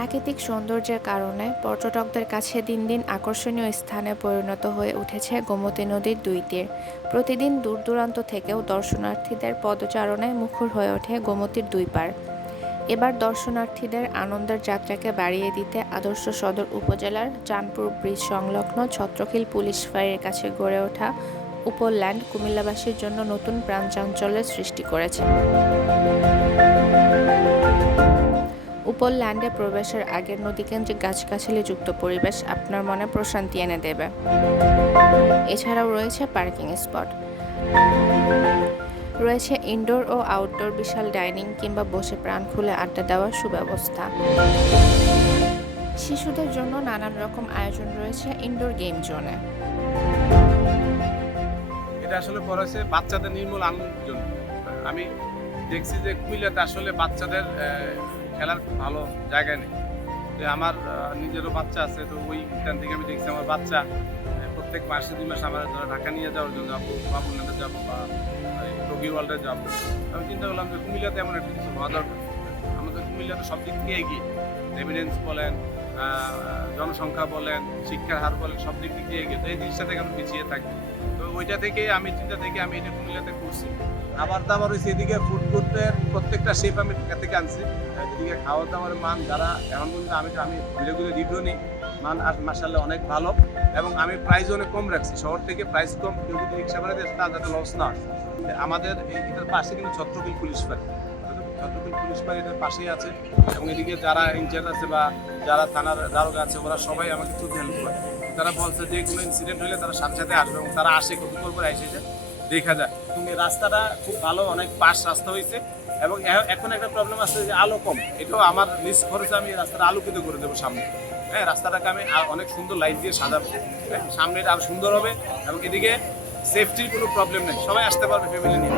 প্রাকৃতিক সৌন্দর্যের কারণে পর্যটকদের কাছে দিন দিন আকর্ষণীয় স্থানে পরিণত হয়ে উঠেছে গোমতী নদীর দুই তীর। প্রতিদিন দূর দূরান্ত থেকেও দর্শনার্থীদের পদচারণায় মুখর হয়ে ওঠে গোমতীর দুই পাড়। এবার দর্শনার্থীদের আনন্দের যাত্রাকে বাড়িয়ে দিতে আদর্শ সদর উপজেলার চাঁদপুর ব্রিজ সংলগ্ন ছত্রখিল পুলিশ ফাঁড়ির কাছে গড়ে ওঠা উপল্যান্ড কুমিল্লাবাসীর জন্য নতুন প্রাণচাঞ্চল্যের সৃষ্টি করেছে। উপল্যান্ডে প্রবেশের আগের নদীকেন্দ্রিক গাছগাছালি যুক্ত পরিবেশ আপনার মনে প্রশান্তি এনে দেবে। এছাড়াও রয়েছে পার্কিং স্পট, রয়েছে ইনডোর ও আউটডোর বিশাল ডাইনিং কিংবা বসে প্রাণ খুলে আড্ডা দেওয়ার সুব্যবস্থা। শিশুদের জন্য নানান রকম আয়োজন রয়েছে ইনডোর গেম জোনে। এটা আসলে করা হয়েছে বাচ্চাদের নির্মূল আনন্দের জন্য। আমি দেখছি যে কুমিল্লাতে আসলে বাচ্চাদের খেলার খুব ভালো জায়গা নেই। যে আমার নিজেরও বাচ্চা আছে, তো ওইখান থেকে আমি দেখছি আমার বাচ্চা প্রত্যেক মাসে 2 মাস আমার ঢাকা নিয়ে যাওয়ার জন্য যাবো, বাবুল্যান্ডে যাবো বা রোগী ওয়ার্ল্ডে যাবো। আমি চিন্তা করলাম যে কুমিল্লাতে এমন একটা কিছু হওয়া দরকার। আমাদের কুমিল্লাতে সব দিক থেকে এগিয়ে, রেমিডেন্স বলেন, জনসংখ্যা বলেন, শিক্ষার হার বলেন, সব দিক থেকে এগিয়ে। তো এই জিনিসটা থেকে আমি পিছিয়ে থাকি। তো ওইটা থেকে আমি চিন্তা থেকে আমি এটা কুমিল্লাতে করছি। খাবার দাবার হয়েছে এদিকে ফুড কোর্টের প্রত্যেকটা শেপ আমি ঢাকা থেকে আনছি। এদিকে খাওয়া দাওয়ার মান যারা এখন পর্যন্ত আমি ঘুরে ঘুরে রিভিউ নিই, মান আর মাসাল্লাহ অনেক ভালো। এবং আমি প্রাইস অনেক কম রাখছি, শহর থেকে প্রাইস কম। কেউ যদি রিক্সা ভাড়া দিয়ে তার যাতে লস না হয়। আমাদের এটার পাশে কিন্তু ছত্রখিল পুলিশ ফাঁড়ি, ছত্রখিল পুলিশ ফাঁড়ি এটার পাশেই আছে। এবং এদিকে যারা ইনচার্জ আছে বা যারা থানার দারোগা আছে, ওরা সবাই আমাকে খুব হেল্প করে। তারা বলছে যে কোনো ইনসিডেন্ট হলে তারা সাথে সাথে আসবে এবং তারা আসে কতক্ষণ করে এসে দেখা যায়। তুমি রাস্তাটা খুব ভালো, অনেক পাশ রাস্তা হয়েছে। এবং এখন একটা প্রবলেম আছে যে আলো কম, এটাও আমার নিজ খরচে আমি রাস্তাটা আলোকিত করে দেবো সামনে। হ্যাঁ, রাস্তাটাকে আমি অনেক সুন্দর লাইট দিয়ে সাজাবো। হ্যাঁ, সামনে এটা আরো সুন্দর হবে। এবং এদিকে সেফটির কোনো প্রবলেম নেই, সবাই আসতে পারবে ফ্যামিলি নিয়ে।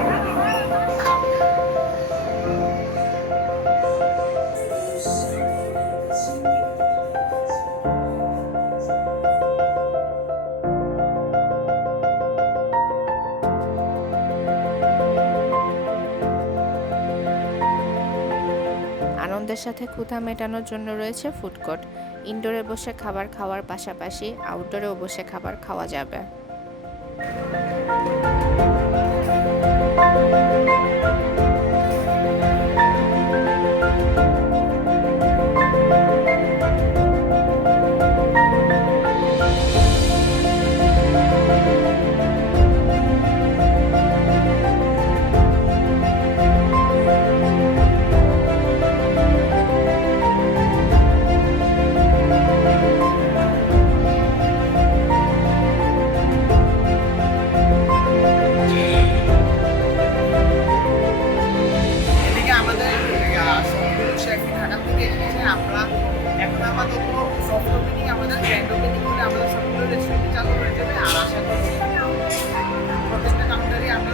আনন্দের সাথে ক্ষুধা মেটানোর জন্য রয়েছে ফুড কোর্ট। ইনডোরে বসে খাবার খাওয়ার পাশাপাশি আউটডোরেও বসে খাবার খাওয়া যাবে। আমরা এখন আপাতত সফট ওপেনিং, আমাদের গ্র্যান্ড ওপেনিং হলে আমাদের সবগুলো রেস্টুরেন্ট চালু হয়ে যাবে। আর আশা করি প্রত্যেকটা কাউন্টারই আমরা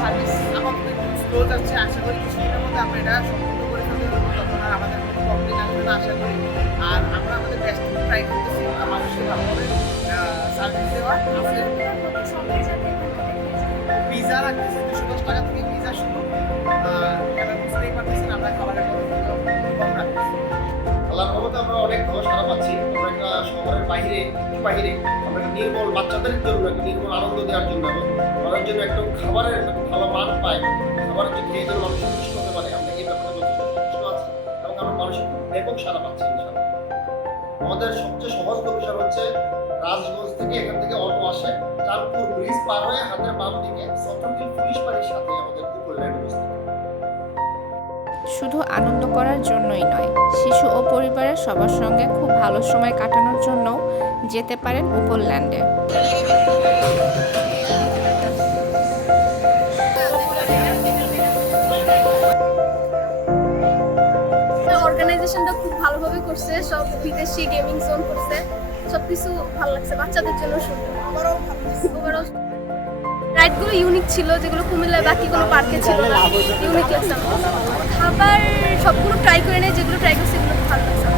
সার্ভিস আপাতত একটু স্লো যাচ্ছে। আশা করি কিছুদিনের মধ্যে আমরা এটা সম্পূর্ণ করে ফেলতে পারবো, তখন আর আমাদের কোনো প্রবলেম আসবে না আশা করি। আর আমরা আমাদের বেস্ট ট্রাই করতেছি মানুষকে ভালোভাবে সার্ভিস দেওয়ার। আমাদের পিজা রাখতেছি 210 টাকা থেকে পিজা শুরু। এবার বুঝতেই পারতেছেন আমরা খাবারের কম রাখতেছি। আল্লাহর রহমতে আমরা অনেক ভালো সাড়া পাচ্ছি। আমরা একটা শহরের বাইরে আমরা একটা নির্মল, বাচ্চাদের জন্য একটা নির্মল আনন্দ দেওয়ার জন্য এবং ওদের জন্য একটা খাবারের একটা ভালো মান পায়, খাবারের যে খেয়ে যেন মানুষ সন্তুষ্ট হতে পারে, আমরা এই ব্যাপারে যথেষ্ট সন্তুষ্ট আছি এবং আমরা মানুষের ব্যাপক সাড়া পাচ্ছি। আমাদের সবচেয়ে সহজ লোকেশন হচ্ছে রাজগঞ্জ থেকে, এখান থেকে অটো আসে, চাঁদপুর ব্রিজ পার হয়ে হাতের বাম দিকে ছত্রখিল পুলিশ ফাঁড়ির সাথে আমাদের উপল্যান্ড অবস্থিত। শুধু আনন্দ করার জন্যই নয়, শিশু ও পরিবারের সবার সঙ্গে খুব ভালো সময় কাটানোর জন্যও যেতে পারেন উপল্যান্ডে। অর্গানাইজেশনটা খুব ভালোভাবে করছে, সব বিদেশি গেমিং জোন করছে, সবকিছু ভালো লাগছে বাচ্চাদের জন্য। ওভারঅল রাইডগুলো ইউনিক ছিল, যেগুলো কুমিল্লায় বাকি কোনো পার্কে ছিল না। ইউনিক লাগছে। খাবার সবগুলো ট্রাই করে নেই, যেগুলো ট্রাই করছে সেগুলো ভালো লাগছে।